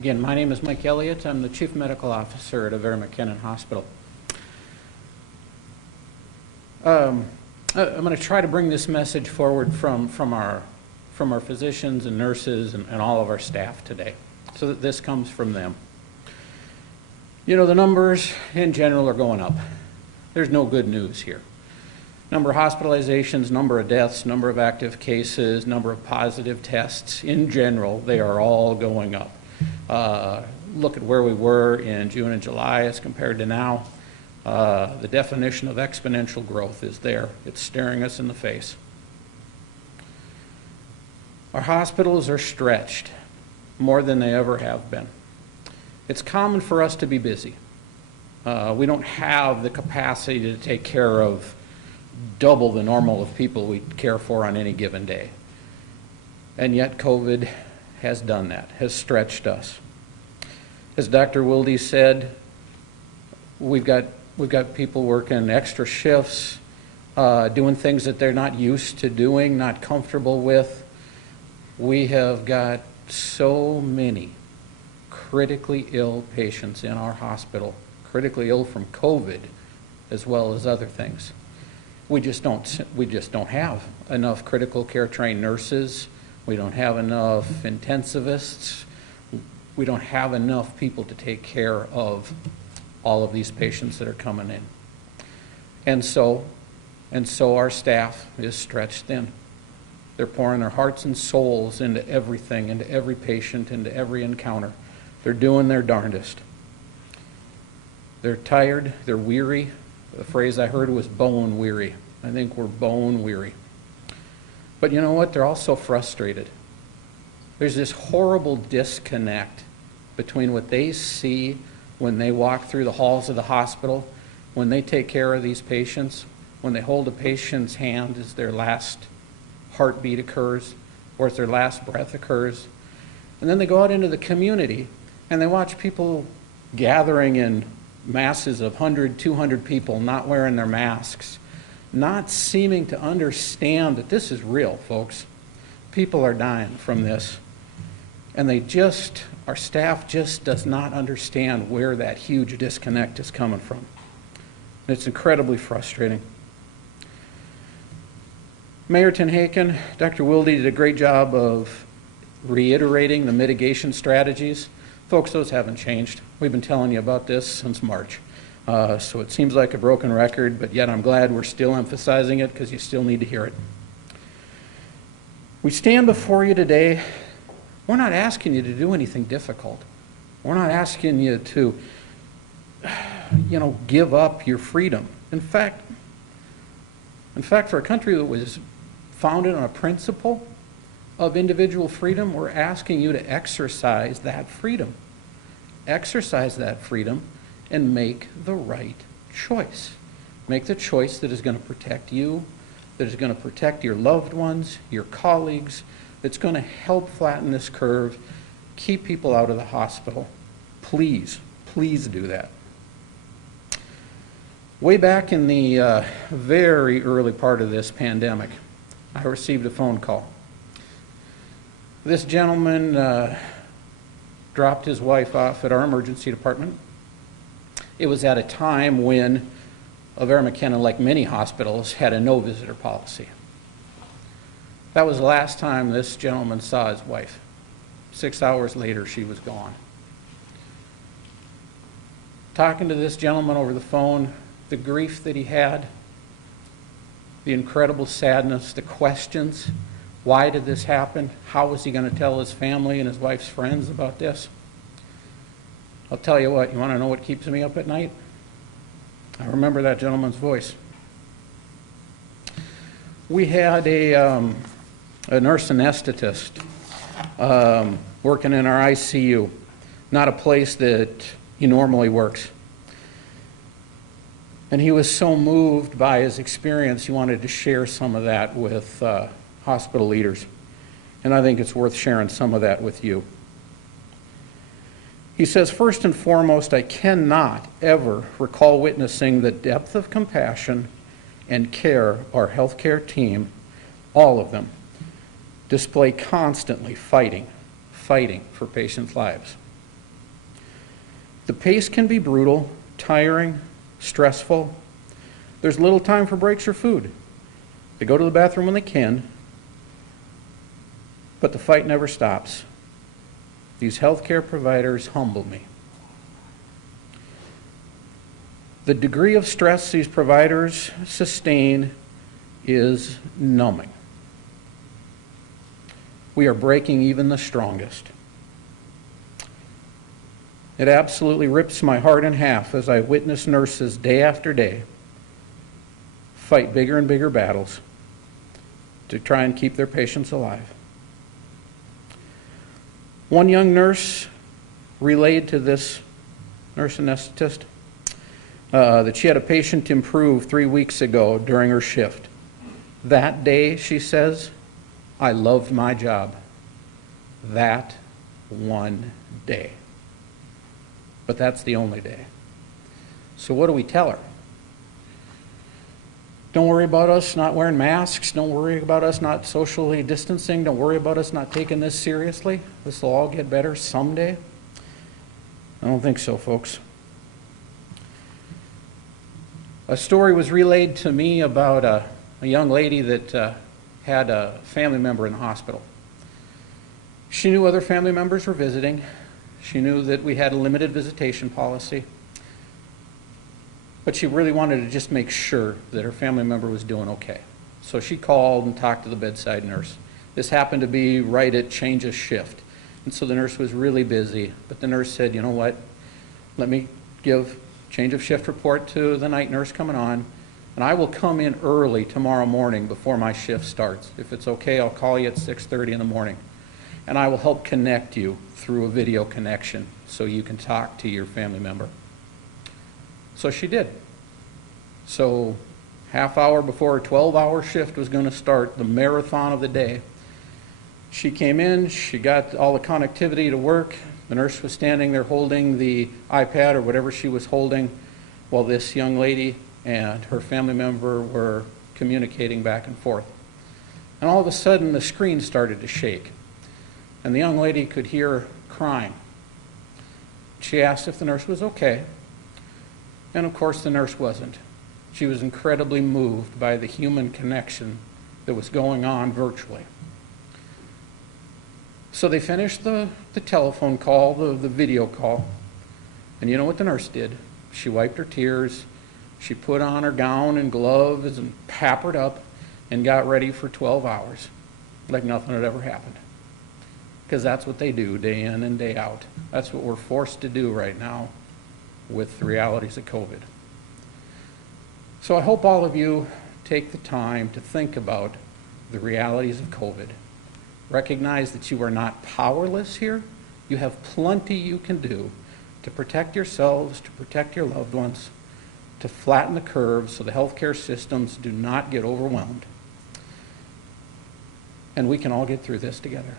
Again, my name is Mike Elliott. I'm the Chief Medical Officer at Aver Hospital. I'm going to try to bring this message forward from our physicians and nurses and all of our staff today, so that this comes from them. You know, the numbers in general are going up. There's no good news here. Number of hospitalizations, number of deaths, number of active cases, number of positive tests, in general, they are all going up. Look at where we were in June and July as compared to now. The definition of exponential growth is there. It's staring us in the face. Our hospitals are stretched more than they ever have been. It's common for us to be busy. We don't have the capacity to take care of double the normal of people we care for on any given day. And yet COVID has done that, has stretched us. As Dr. Wilde said, we've got people working extra shifts, doing things that they're not used to doing, not comfortable with. We have got so many critically ill patients in our hospital, critically ill from COVID as well as other things. We just don't have enough critical care trained nurses. We don't have enough intensivists. We don't have enough people to take care of all of these patients that are coming in. And so our staff is stretched thin. They're pouring their hearts and souls into everything, into every patient, into every encounter. They're doing their darndest. They're tired, they're weary. The phrase I heard was bone weary. I think we're bone weary. But you know what? They're also frustrated. There's this horrible disconnect between what they see when they walk through the halls of the hospital, when they take care of these patients, when they hold a patient's hand as their last heartbeat occurs, or as their last breath occurs. And then they go out into the community and they watch people gathering in masses of 100, 200 people not wearing their masks, not seeming to understand that this is real, folks. People are dying from this. And our staff just does not understand where that huge disconnect is coming from. And it's incredibly frustrating. Mayor Tenhaken, Dr. Wilde did a great job of reiterating the mitigation strategies. Folks, those haven't changed. We've been telling you about this since March. So it seems like a broken record, but yet I'm glad we're still emphasizing it because you still need to hear it. We stand before you today. We're not asking you to do anything difficult. We're not asking you to, give up your freedom. In fact, for a country that was founded on a principle of individual freedom, we're asking you to exercise that freedom. Exercise that freedom and make the right choice. Make the choice that is going to protect you, that is going to protect your loved ones, your colleagues, that's going to help flatten this curve, keep people out of the hospital. Please, please do that. Way back in the very early part of this pandemic, I received a phone call. This gentleman dropped his wife off at our emergency department. It was at a time when Aver, like many hospitals, had a no visitor policy. That was the last time this gentleman saw his wife. 6 hours later, she was gone. Talking to this gentleman over the phone, the grief that he had, the incredible sadness, the questions. Why did this happen? How was he going to tell his family and his wife's friends about this? I'll tell you what, you want to know what keeps me up at night? I remember that gentleman's voice. We had a nurse anesthetist working in our ICU, not a place that he normally works. And he was so moved by his experience, he wanted to share some of that with hospital leaders. And I think it's worth sharing some of that with you. He says, first and foremost, I cannot ever recall witnessing the depth of compassion and care our healthcare team, all of them, display constantly fighting for patients' lives. The pace can be brutal, tiring, stressful. There's little time for breaks or food. They go to the bathroom when they can, but the fight never stops. These healthcare providers humble me. The degree of stress these providers sustain is numbing. We are breaking even the strongest. It absolutely rips my heart in half as I witness nurses day after day fight bigger and bigger battles to try and keep their patients alive. One young nurse relayed to this nurse anesthetist that she had a patient improve 3 weeks ago during her shift. That day, she says, I loved my job. That one day. But that's the only day. So what do we tell her? Don't worry about us not wearing masks. Don't worry about us not socially distancing. Don't worry about us not taking this seriously. This will all get better someday. I don't think so, folks. A story was relayed to me about a young lady that had a family member in the hospital. She knew other family members were visiting. She knew that we had a limited visitation policy. But she really wanted to just make sure that her family member was doing okay. So she called and talked to the bedside nurse. This happened to be right at change of shift. And so the nurse was really busy. But the nurse said, you know what, let me give change of shift report to the night nurse coming on, and I will come in early tomorrow morning before my shift starts. If it's okay, I'll call you at 6:30 in the morning. And I will help connect you through a video connection so you can talk to your family member. So she did. So half hour before her 12-hour shift was going to start, the marathon of the day, she came in, she got all the connectivity to work. The nurse was standing there holding the iPad or whatever she was holding while this young lady and her family member were communicating back and forth. And all of a sudden, the screen started to shake. And the young lady could hear crying. She asked if the nurse was okay. And of course, the nurse wasn't. She was incredibly moved by the human connection that was going on virtually. So they finished the telephone call, the video call. And you know what the nurse did? She wiped her tears. She put on her gown and gloves and pampered up and got ready for 12 hours like nothing had ever happened. Because that's what they do day in and day out. That's what we're forced to do right now with the realities of COVID. So I hope all of you take the time to think about the realities of COVID. Recognize that you are not powerless here. You have plenty you can do to protect yourselves, to protect your loved ones, to flatten the curve so the healthcare systems do not get overwhelmed. And we can all get through this together.